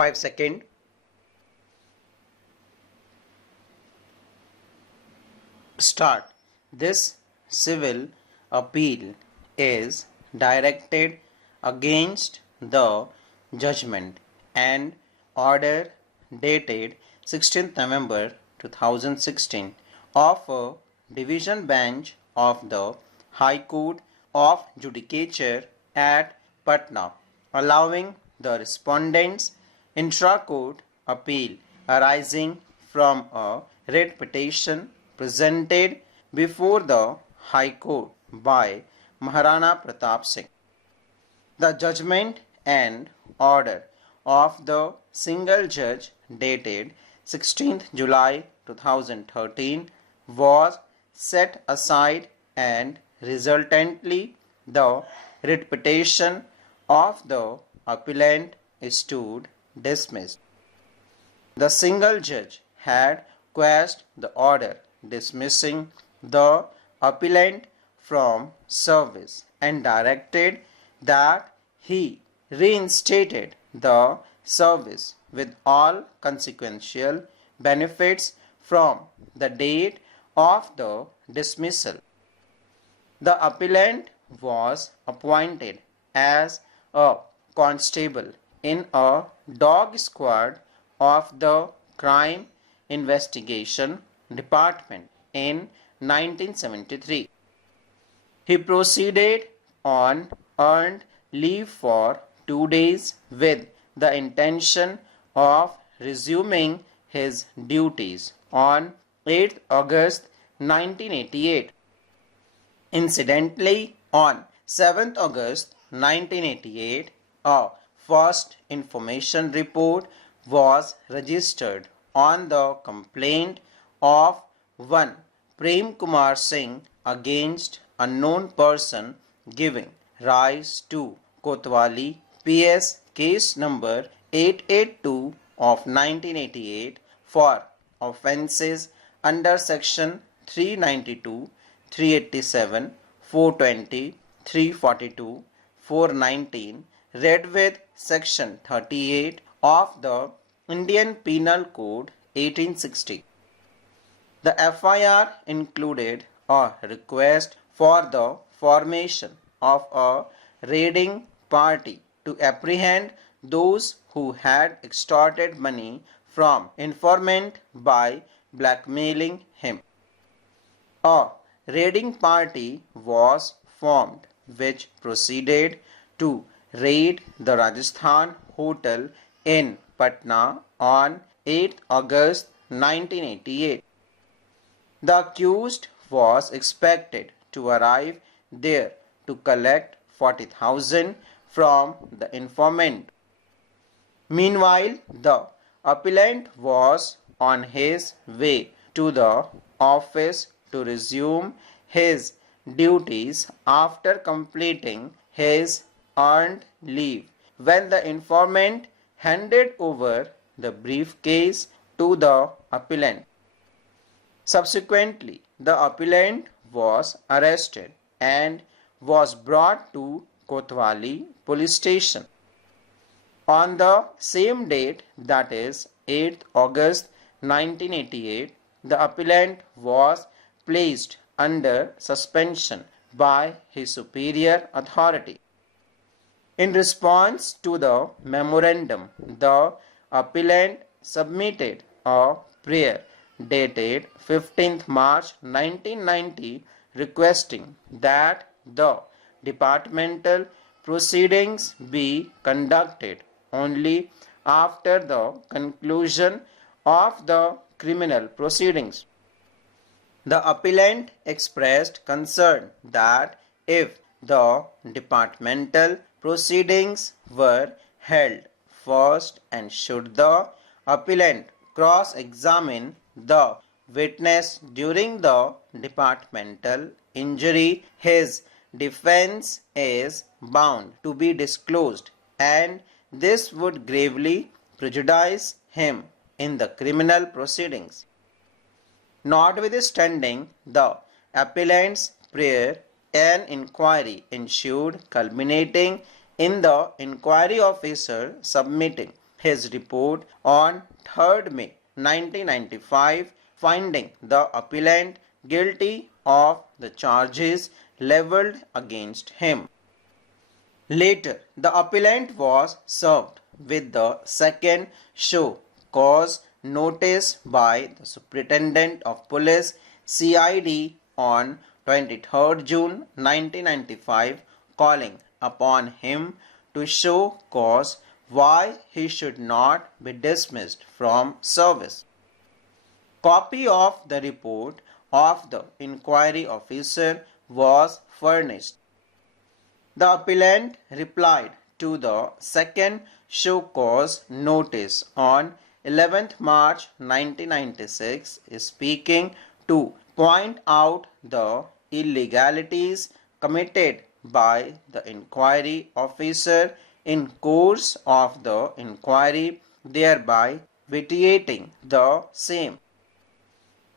5 seconds. Start. This civil appeal is directed against the judgment and order dated 16th November 2016 of a division bench of the High Court of Judicature at Patna, allowing the respondents intra-court appeal arising from a writ petition presented before the High Court by Maharana Pratap Singh. The judgment and order of the single judge dated 16th July 2013 was set aside and resultantly the writ petition of the appellant stood dismissed. The single judge had quashed the order dismissing the appellant from service and directed that he reinstated the service with all consequential benefits from the date of the dismissal. The appellant was appointed as a constable in a dog squad of the Crime Investigation Department in 1973. He proceeded on earned leave for 2 days with the intention of resuming his duties on 8th August 1988. Incidentally, on 7th August 1988, a first information report was registered on the complaint of one Prem Kumar Singh against unknown person, giving rise to Kotwali PS case number 882 of 1988 for offences under section 392, 387, 420, 342, 419, read with section 38 of the Indian Penal Code 1860. The FIR included a request for the formation of a raiding party to apprehend those who had extorted money from informant by blackmailing him. A raiding party was formed which proceeded to raid the Rajasthan Hotel in Patna on 8th August 1988. The accused was expected to arrive there to collect 40,000 from the informant. Meanwhile, the appellant was on his way to the office to resume his duties after completing his earned leave when the informant handed over the briefcase to the appellant. Subsequently, the appellant was arrested and was brought to Kotwali police station. On the same date, that is 8th August 1988, the appellant was placed under suspension by his superior authority. In response to the memorandum, the appellant submitted a prayer dated 15th March 1990 requesting that the departmental proceedings be conducted only after the conclusion of the criminal proceedings. The appellant expressed concern that if the departmental proceedings were held first and should the appellant cross-examine the witness during the departmental injury, his defense is bound to be disclosed and this would gravely prejudice him in the criminal proceedings. Notwithstanding the appellant's prayer, an inquiry ensued culminating in the inquiry officer submitting his report on 3rd May 1995, finding the appellant guilty of the charges leveled against him. Later, the appellant was served with the second show cause notice by the Superintendent of Police CID on 23rd June 1995, calling upon him to show cause why he should not be dismissed from service. Copy of the report of the inquiry officer was furnished. The appellant replied to the second show cause notice on 11th March 1996, speaking to point out the illegalities committed by the inquiry officer in course of the inquiry, thereby vitiating the same.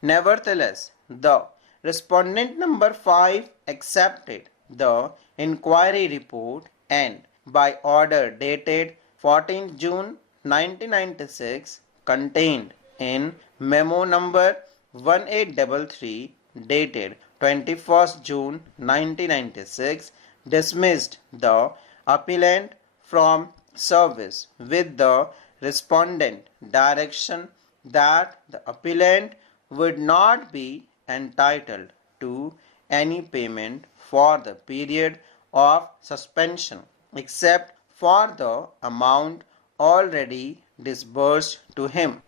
Nevertheless, the respondent number 5 accepted the inquiry report and by order dated 14th June 1996 contained in memo number 1833 dated 21st June 1996 dismissed the appellant from service with the respondent direction that the appellant would not be entitled to any payment for the period of suspension except for the amount already disbursed to him.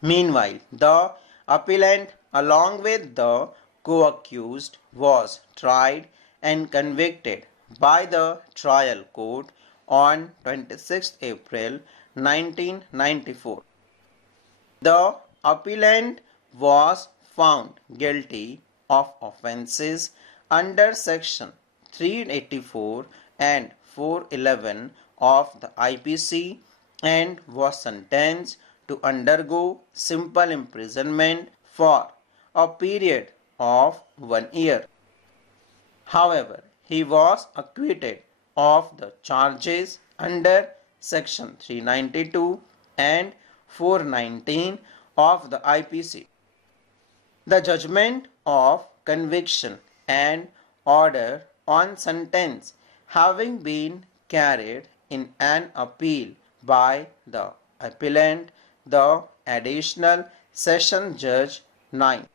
Meanwhile, the appellant along with the co-accused was tried and convicted by the trial court on 26 April 1994. The appellant was found guilty of offences under section 384 and 411 of the IPC and was sentenced to undergo simple imprisonment for a period of 1 year. However, he was acquitted of the charges under section 392 and 419 of the IPC. The judgment of conviction and order on sentence having been carried in an appeal by the appellant, the Additional Session Judge 9,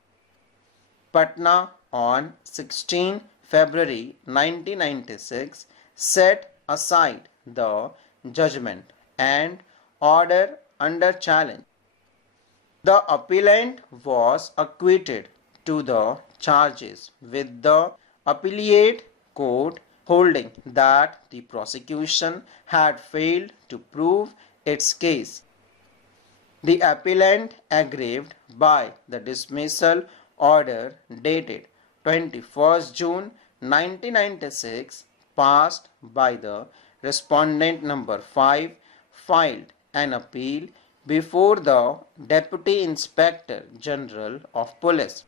Patna on 16 February 1996 set aside the judgment and order under challenge. The appellant was acquitted to the charges with the appellate court holding that the prosecution had failed to prove its case. The appellant aggrieved by the dismissal order dated 21st June 1996 passed by the respondent number 5 filed an appeal before the Deputy Inspector General of Police.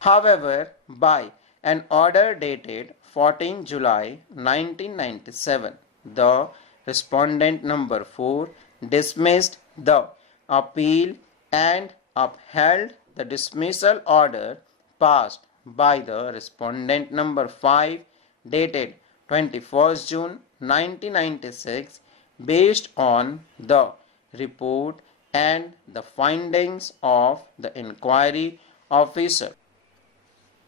However, by an order dated 14 July 1997, the respondent number 4 dismissed the appeal and upheld the dismissal order passed by the respondent number 5 dated 21st June 1996 based on the report and the findings of the inquiry officer.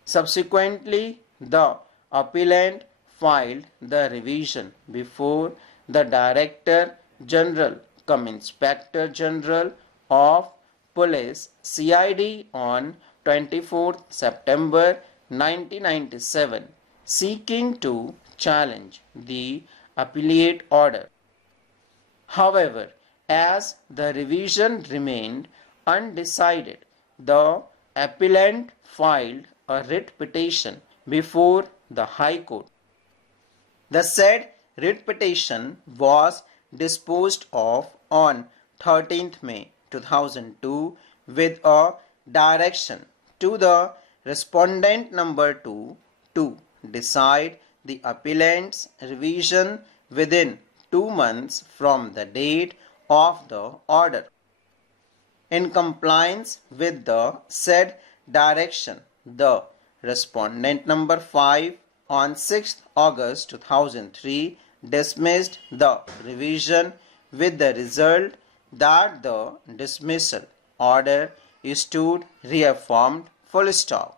Subsequently, the appellant filed the revision before the Director General cum Inspector General of Police CID on 24 September 1997 seeking to challenge the appellate order. However, as the revision remained undecided, the appellant filed a writ petition before the High Court. The said writ petition was disposed of on 13th May 2002 with a direction to the respondent number 2 to decide the appellant's revision within 2 months from the date of the order. In compliance with the said direction, the respondent number 5 on 6th August 2003 dismissed the revision with the result that the dismissal order stood reaffirmed full stop.